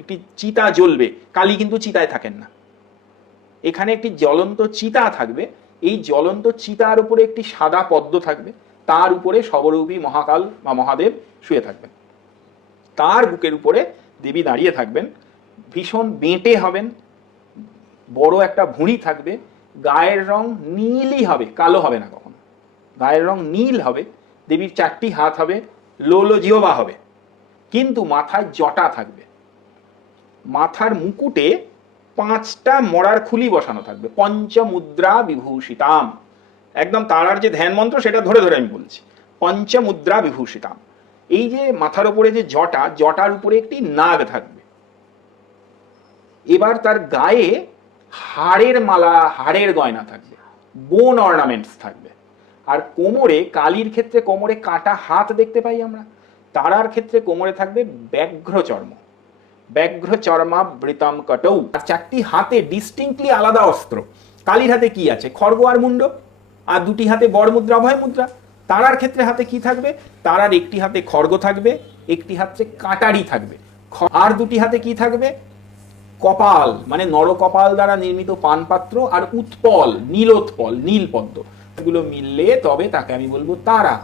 একটি চিতা জ্বলবে। কালী কিন্তু চিতায় থাকেন না। এখানে একটি জ্বলন্ত চিতা থাকবে। এই জ্বলন্ত চিতার উপরে একটি সাদা পদ্ম থাকবে। তার উপরে সবরূপী মহাকাল বা মহাদেব শুয়ে থাকবেন। তার বুকের উপরে দেবী দাঁড়িয়ে থাকবেন। ভীষণ বেঁটে হবেন। বড় একটা ভুঁড়ি থাকবে। গায়ের রং নীলই হবে, কালো হবে না কখনো। গায়ের রং নীল হবে, দেবীর চারটি হাত হবে লোলো জিওবা হবে। কিন্তু মাথায় জটা থাকবে। মাথার মুকুটে পাঁচটা মরার খুলি বসানো থাকবে, পঞ্চমুদ্রা বিভূষিতাম। একদম তারার যে ধ্যান মন্ত্র সেটা ধরে ধরে আমি বলছি, পঞ্চমুদ্রা বিভূষিতাম। এই যে মাথার উপরে যে জটা, জটার উপরে একটি নাগ থাকবে। এবার তার গায়ে হাড়ের মালা, হাড়ের গয়না থাকবে বোন অর্নামেন্টস থাকবে। আর কোমরে, কালির ক্ষেত্রে কোমরে কাটা হাত দেখতে পাই আমরা, তারার ক্ষেত্রে কোমরে থাকবে ব্যাঘ্র চর্ম ব্যাঘ্র চর্মা বৃতম কটৌ। আর চারটি হাতে ডিস্টিংক্টলি আলাদা অস্ত্র। কালির হাতে কি আছে? খড়গ আর মুন্ড। আর দুটি হাতে বড় মুদ্রা, অভয় মুদ্রা। তারার ক্ষেত্রে হাতে কি থাকবে? তারার একটি হাতে খড়গ থাকবে, একটি হাতে কাটারি থাকবে। আর দুটি হাতে কি থাকবে? কপাল মানে নরকপাল দ্বারা নির্মিত পানপাত্র আর উৎপল, নীলোৎপল নীল পদ্ম এগুলো মিললে তবে তাকে আমি বলব তারা।